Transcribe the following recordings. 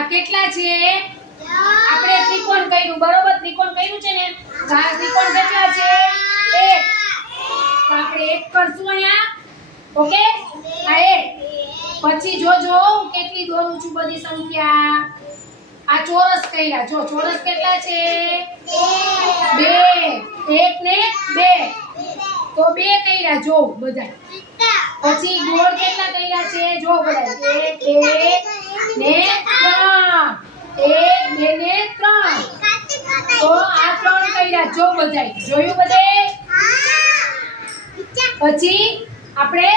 આ કેટલા છે? આપણે ત્રિકોણ કર્યું બરોબર, ત્રિકોણ કર્યું છે ને, આ ત્રિકોણ કેટલા છે? 1. તો આપણે 1 કરશું અહીંયા. ઓકે, આ 1. પછી જોજો હું કેટલી દોરું છું બધી સંખ્યા. આ ચોરસ કર્યા, જો ચોરસ કેટલા છે? 2. 1 ને 2, તો 2 કર્યા જો બધા. પછી ગોળ કેટલા કર્યા છે? જો બધા 1 2 ને 3, 1 2 ને 3, તો આ 3 કર્યા જો બધા. જોયું બધે? પછી આપણે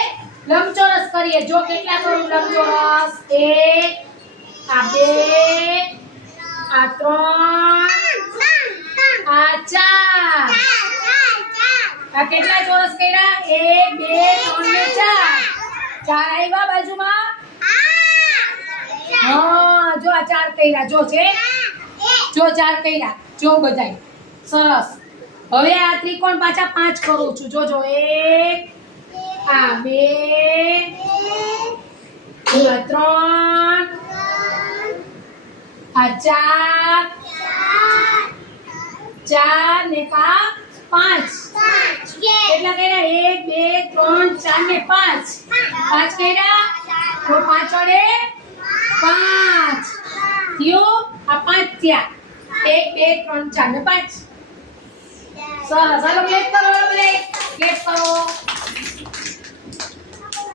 લંબચોરસ કરીએ. જો કેટલા કરું લંબચોરસ? 1, આ 2, આ 3, આ 4. આ કેટલા ચોરસ કર્યા? 1 2 3 ને 4. 4 આવ્યા બાજુમાં. હા, જો આ 4 કર્યા જો છે. જો 4 કર્યા જો બધાય. સરસ. હવે આ ત્રિકોણ પાછા 5 કરું છું. જોજો 1, આ 2, આ 3, આ 4 ને આ 5. કેટલા કર્યા? 1 2 3 4 ને 5. 5 કર્યા તો 5 વડે 5 થયું. આ 5 થયા. 1 2 3 4 ને 5. સરસ. હાલો ક્લેપ કરો, ક્લેપ કરો.